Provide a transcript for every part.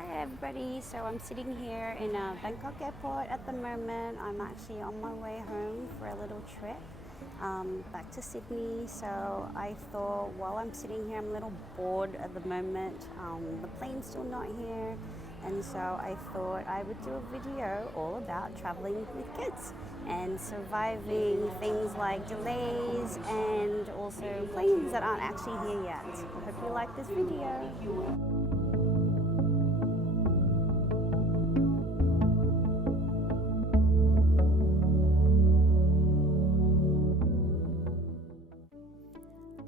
Hi everybody, so I'm sitting here in Bangkok airport at the moment. I'm actually on my way home for a little trip back to Sydney. So I thought while I'm sitting here, I'm a little bored at the moment. The plane's still not here, and so I thought I would do a video all about traveling with kids and surviving things like delays and also planes that aren't actually here yet. I hope you like this video.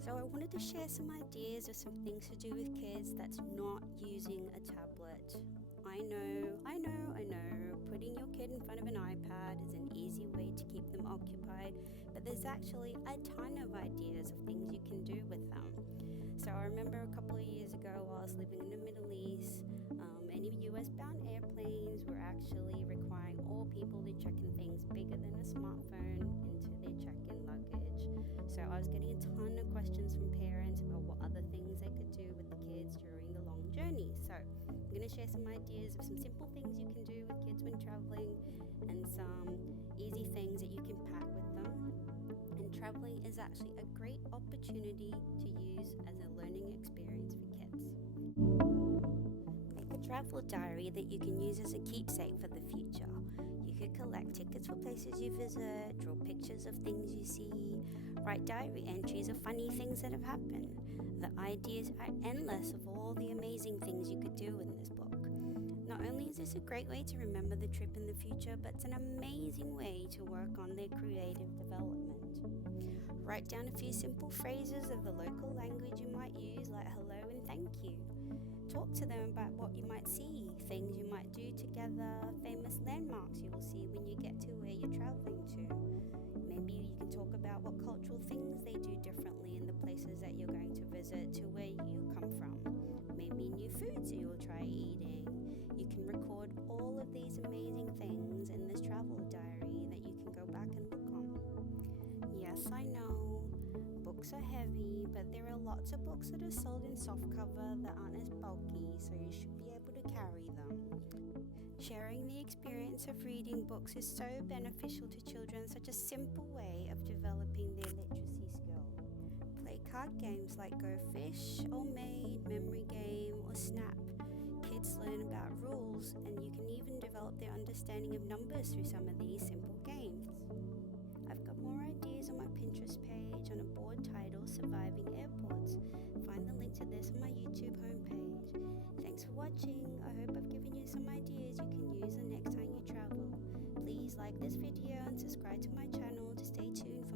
So I wanted to share some ideas of some things to do with kids that's not using a tablet. I know, putting your kid in front of an iPad is an easy way to keep them occupied, but there's actually a ton of ideas of things you can do with them. So I remember a couple of years ago while I was living in the Middle East, any US-bound airplanes were actually requiring all people to check in things bigger than a smartphone into their check-in luggage. So I was getting a ton of questions from parents about what other things they could do with the kids during the long journey. So I'm going to share some ideas of some simple things you can do with kids when traveling and some easy things that you can pack with them. And traveling is actually a great opportunity to use as a learning experience for kids. Make a travel diary that you can use as a keepsake for the future. You could collect tickets for places you visit, draw pictures of things you see, write diary entries of funny things that have happened. The ideas are endless of all the amazing things you could do in this book. Not only is this a great way to remember the trip in the future, but it's an amazing way to work on their creative development. Write down a few simple phrases of the local language you might use, like hello and thank you. Talk to them about what you might see, things you might do together, famous landmarks you will see when you get to where you're traveling to. Maybe you can talk about what cultural things they do differently in the places that you're going to visit to where you come from. Maybe new foods that you'll try eating. You can record all of these amazing things in this travel diary that you can go back and look on. Yes, I know, books are heavy, but there are lots of books that are sold in softcover that aren't as bulky, so you should be able to carry them. Sharing the experience of reading books is so beneficial to children, such a simple way of developing their literacy skill. Play card games like Go Fish, or Made, Memory Game, or Snap. Kids learn about rules, and you can even develop their understanding of numbers through some of these simple games. I've got more ideas on my Pinterest page on a board titled Surviving Airports. Find the link to this on my YouTube homepage. Thanks for watching. I hope I've given you some ideas you can use the next time you travel. Please like this video and subscribe to my channel to stay tuned